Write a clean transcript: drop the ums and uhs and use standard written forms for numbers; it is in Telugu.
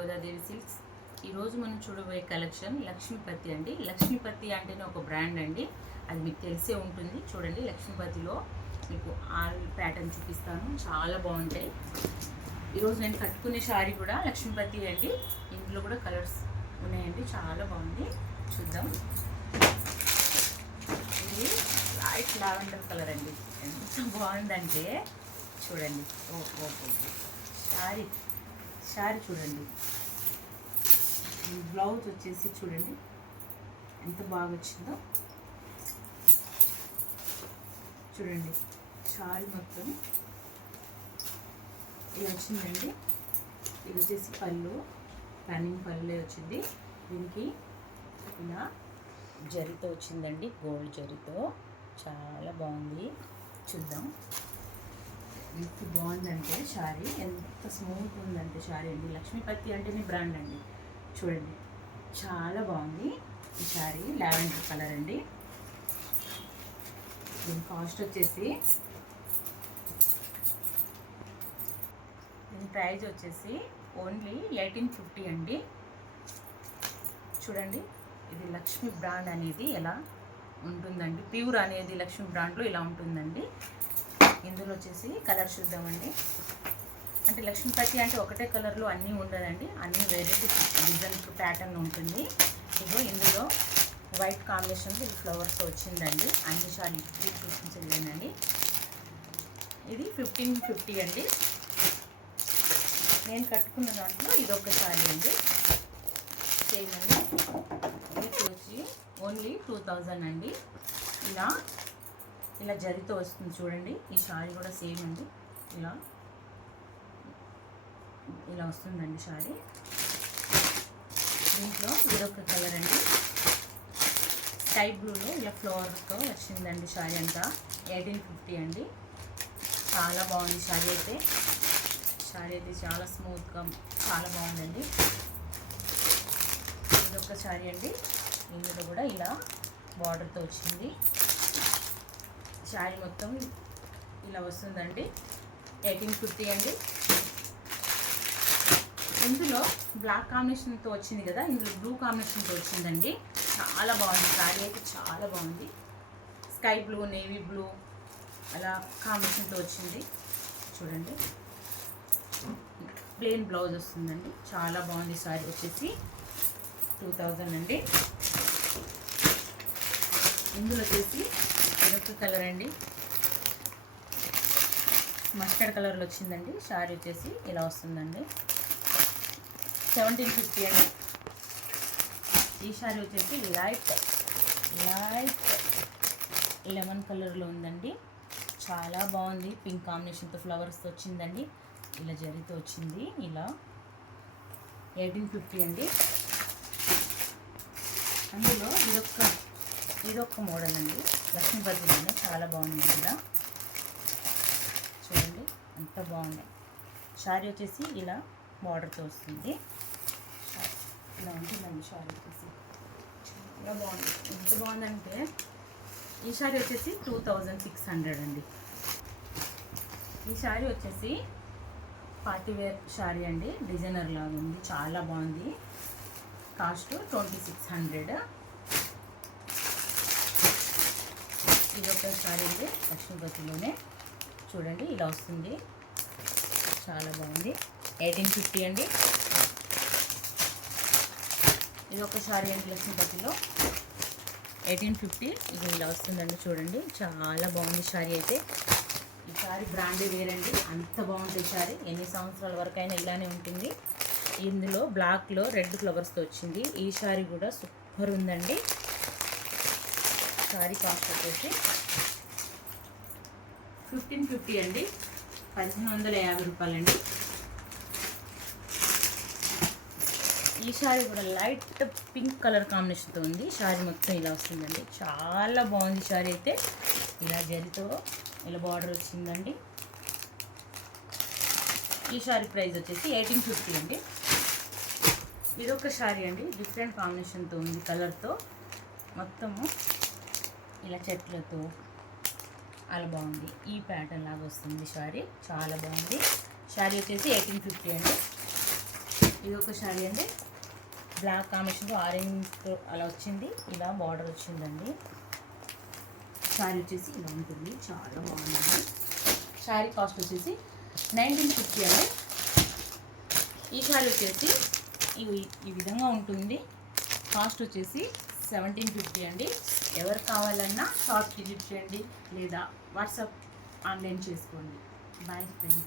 గోదాదేవి సిల్క్స్. ఈరోజు మనం చూడబోయే కలెక్షన్ లక్ష్మీపతి అండి. లక్ష్మీపతి అంటేనే ఒక బ్రాండ్ అండి, అది మీకు తెలిసే ఉంటుంది. చూడండి, లక్ష్మీపతిలో మీకు ఆల్ ప్యాటర్న్ చూపిస్తాను, చాలా బాగుంటాయి. ఈరోజు నేను కట్టుకునే శారీ కూడా లక్ష్మీపతి అండి. ఇందులో కూడా కలర్స్ ఉన్నాయండి, చాలా బాగుంది. చూద్దాం. ఇది లైట్ లావెండర్ కలర్ అండి, ఎంత బాగుందంటే చూడండి. ఓకే, శారీ చూడండి. బ్లౌజ్ వచ్చేసి చూడండి ఎంత బాగా వచ్చిందో. చూడండి, శారీ మొత్తం ఇది వచ్చిందండి. ఇది వచ్చేసి పళ్ళు, రన్నింగ్ పళ్ళే వచ్చింది. దీనికి ఇలా జరీతో వచ్చిందండి, గోల్డ్ జరీతో. చాలా బాగుంది. చూద్దాం ఎంత బాగుందంటే శారీ, ఎంత స్మూత్ ఉందంటే శారీ అండి. లక్ష్మీపతి అంటేనే బ్రాండ్ అండి. చూడండి, చాలా బాగుంది ఈ శారీ. లావెండర్ కలర్ అండి. దీని కాస్ట్ వచ్చేసి, దీని ప్రైస్ వచ్చేసి ఓన్లీ 1850 అండి. చూడండి, ఇది లక్ష్మీ బ్రాండ్ అనేది ఎలా ఉంటుందండి. ప్యూర్ అనేది లక్ష్మీ బ్రాండ్లో ఇలా ఉంటుందండి. ఇందులో వచ్చేసి కలర్ చూద్దామండి. అంటే లక్ష్మీపతి అంటే ఒకటే కలర్లో అన్నీ ఉండదండి, అన్ని వెరైటీ డిజైన్ ప్యాటర్న్ ఉంటుంది. ఇందులో వైట్ కాంబినేషన్లో ఇది ఫ్లవర్స్తో వచ్చిందండి. అన్ని శారీ చూపించలేనండి. ఇది 1550 అండి. నేను కట్టుకున్న దాంట్లో ఇది ఒక శారీ అండి, సేమ్ అండి. ఇది వచ్చి ఓన్లీ 2000 అండి. ఇలా జరీతో వస్తుంది చూడండి. ఈ శారీ కూడా సేమ్ అండి, ఇలా వస్తుందండి శారీ. దీంట్లో ఇదొక కలర్ అండి, స్కై బ్లూలో ఇలా ఫ్లవర్తో వచ్చిందండి శారీ అంతా. 1850 అండి. చాలా బాగుంది శారీ అయితే. చాలా స్మూత్గా చాలా బాగుందండి. ఇదొక శారీ అండి. ఇందులో కూడా ఇలా బార్డర్తో వచ్చింది. శారీ మొత్తం ఇలా వస్తుందండి. 1850 అండి. ఇందులో బ్లాక్ కాంబినేషన్తో వచ్చింది కదా, ఇందులో బ్లూ కాంబినేషన్తో వచ్చిందండి. చాలా బాగుంది శారీ అయితే, చాలా బాగుంది. స్కై బ్లూ, నేవీ బ్లూ అలా కాంబినేషన్తో వచ్చింది. చూడండి, ప్లెయిన్ బ్లౌజ్ వస్తుందండి. చాలా బాగుంది శారీ. వచ్చేసి 2000 అండి. ఇందులో వచ్చేసి ఇదొక కలర్ అండి, మస్టర్డ్ కలర్లో వచ్చిందండి. శారీ వచ్చేసి ఇలా వస్తుందండి. 1750 అండి. ఈ శారీ వచ్చేసి లైట్ లెమన్ కలర్లో ఉందండి. చాలా బాగుంది. పింక్ కాంబినేషన్తో ఫ్లవర్స్తో వచ్చిందండి. ఇలా జరీతో వచ్చింది. ఇలా 1850 అండి. అందులో ఇదొక మోడల్ అండి, లక్ష్మీపతిలోనే. చాలా బాగుంది ఇలా. చూడండి ఎంత బాగుంది. శారీ వచ్చేసి ఇలా బార్డర్తో వస్తుంది. ఇలా ఉంటుందండి శారీ వచ్చేసి. చాలా బాగుంది. ఎంత బాగుందంటే ఈ శారీ వచ్చేసి 2600 అండి. ఈ శారీ వచ్చేసి పార్టీవేర్ శారీ అండి, డిజైనర్ లాగా ఉంది. చాలా బాగుంది. కాస్ట్ 2600. ఇది ఒక శారీ అండి, లక్ష్మీపతిలోనే. చూడండి, ఇలా వస్తుంది. చాలా బాగుంది. 1850 అండి. ఇది ఒక శారీ అండి, లక్ష్మీపతిలో 1850. ఇది ఇలా వస్తుందండి. చూడండి, చాలా బాగుంది శారీ అయితే. ఈ శారీ బ్రాండ్ వేరండి, అంత బాగుంటుంది శారీ. ఎన్ని సంవత్సరాల వరకైనా ఇలానే ఉంటుంది. ఇందులో బ్లాక్లో రెడ్ ఫ్లవర్స్తో వచ్చింది. ఈ శారీ కూడా సూపర్ ఉందండి. శారీ కాస్ట్ వచ్చేసి 1550 అండి, 1550 రూపాయలండి. ఈ శారీ కూడా లైట్ పింక్ కలర్ కాంబినేషన్తో ఉంది. శారీ మొత్తం ఇలా వస్తుందండి. చాలా బాగుంది శారీ అయితే. ఇలా జరీతో ఇలా బార్డర్ వచ్చిందండి. ఈ శారీ ప్రైస్ వచ్చేసి 1850 అండి. ఇదొక శారీ అండి, డిఫరెంట్ కాంబినేషన్తో ఉంది. కలర్తో మొత్తము ఇలా చెట్లతో అలా బాగుంది. ఈ ప్యాటర్న్ లాగా వస్తుంది శారీ. చాలా బాగుంది. శారీ వచ్చేసి 1850 అండి. ఇది ఒక శారీ అండి, బ్లాక్ కాంబినేషన్లో ఆరెంజ్ అలా వచ్చింది, ఇలా బార్డర్ వచ్చిందండి. శారీ వచ్చేసి ఇలా ఉంటుంది, చాలా బాగుంటుంది. శారీ కాస్ట్ వచ్చేసి 1950 అండి. ఈ శారీ వచ్చేసి ఈ విధంగా ఉంటుంది. కాస్ట్ వచ్చేసి 1750 అండి. ఎవరు కావాలన్నా షాప్ విజిట్ చేయండి లేదా వాట్సాప్ ఆన్లైన్ చేసుకోండి. Bye friends.